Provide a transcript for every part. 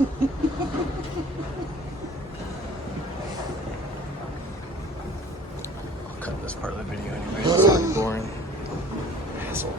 I'll cut this part of the video anyway. It's already boring. Asshole.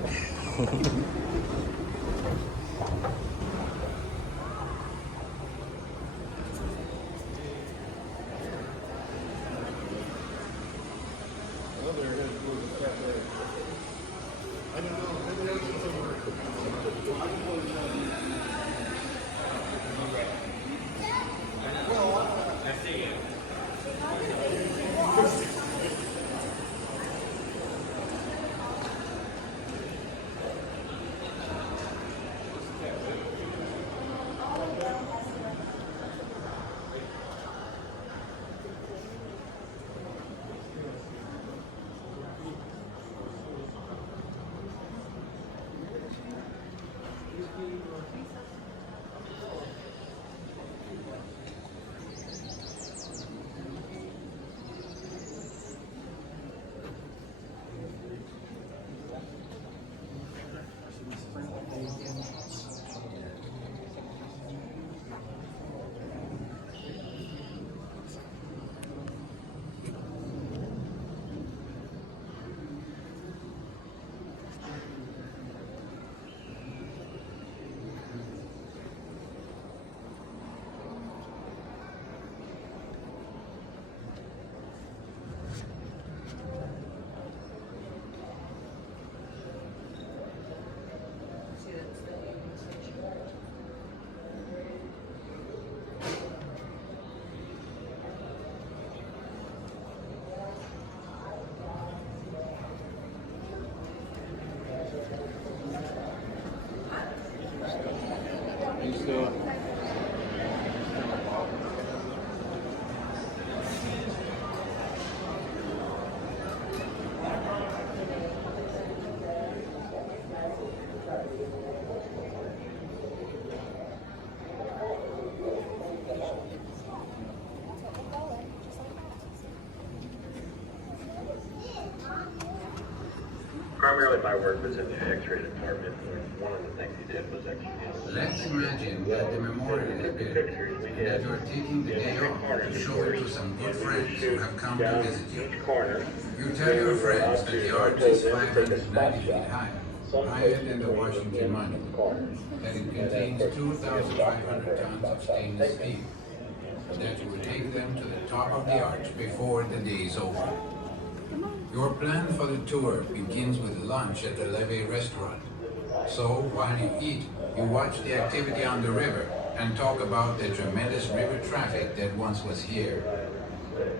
Primarily my work was in the X-ray department. One of the things he did was actually... Let's imagine that the memorial is built and that you're taking the day off to show it to some good friends who have come to visit you. You tell your friends that the arch is 590 feet high, higher than the Washington Monument, that it contains 2,500 tons of stainless steel, that you will take them to the top of the arch before the day is over. Your plan for the tour begins with lunch at the Levee restaurant. So, while you eat, you watch the activity on the river and talk about the tremendous river traffic that once was here.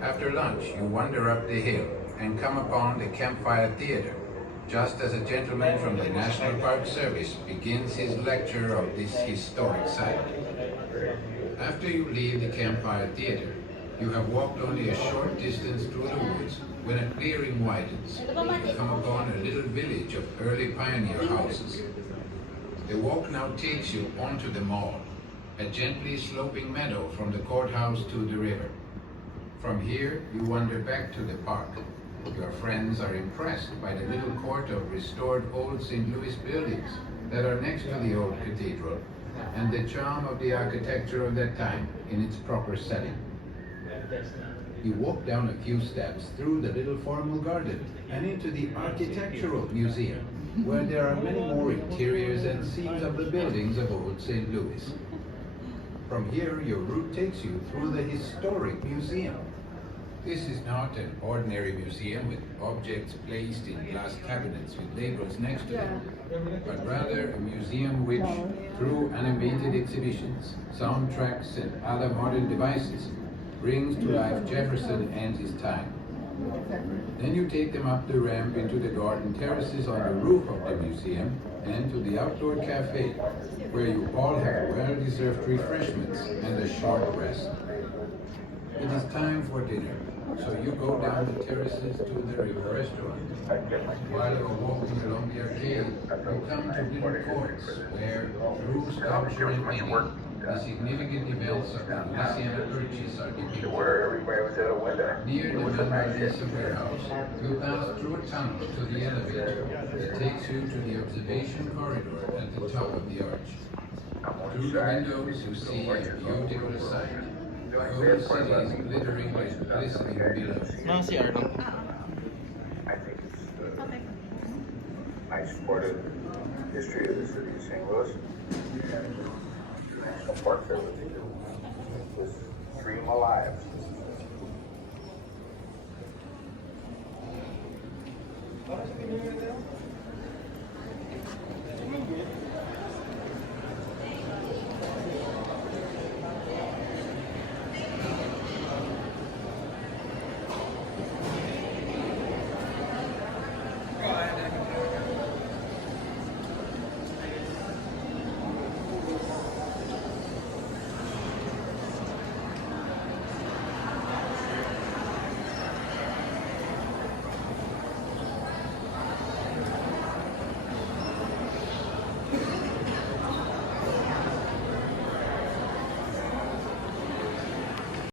After lunch, you wander up the hill and come upon the Campfire Theater, just as a gentleman from the National Park Service begins his lecture of this historic site. After you leave the Campfire Theater, you have walked only a short distance through the woods when a clearing widens. You come upon a little village of early pioneer houses. The walk now takes you onto the mall, a gently sloping meadow from the courthouse to the river. From here, you wander back to the park. Your friends are impressed by the little court of restored old St. Louis buildings that are next to the old cathedral, and the charm of the architecture of that time in its proper setting. You walk down a few steps through the little formal garden and into the Architectural Museum, where there are many more interiors and scenes of the buildings of old St. Louis. From here, your route takes you through the Historic Museum. This is not an ordinary museum with objects placed in glass cabinets with labels next to them, but rather a museum which, through animated exhibitions, soundtracks, and other modern devices, brings to life Jefferson and his time. Then you take them up the ramp into the garden terraces on the roof of the museum and to the outdoor cafe, where you all have well-deserved refreshments and a short rest. It is time for dinner, so you go down the terraces to the river restaurant. While you're walking along the arcade, you come to little courts where, through sculpture and painting, the significant events of the Louisiana Purchase are depicted. Near the Manuel Mesa warehouse, you pass through a tunnel to the elevator that takes you to the observation corridor at the top of the arch. Through the windows, you see a beautiful sight. The whole city is glittering with glistening buildings. No, si Arnold. I think it's I supported the history of the city of St. Louis. National Park there would keep this dream alive.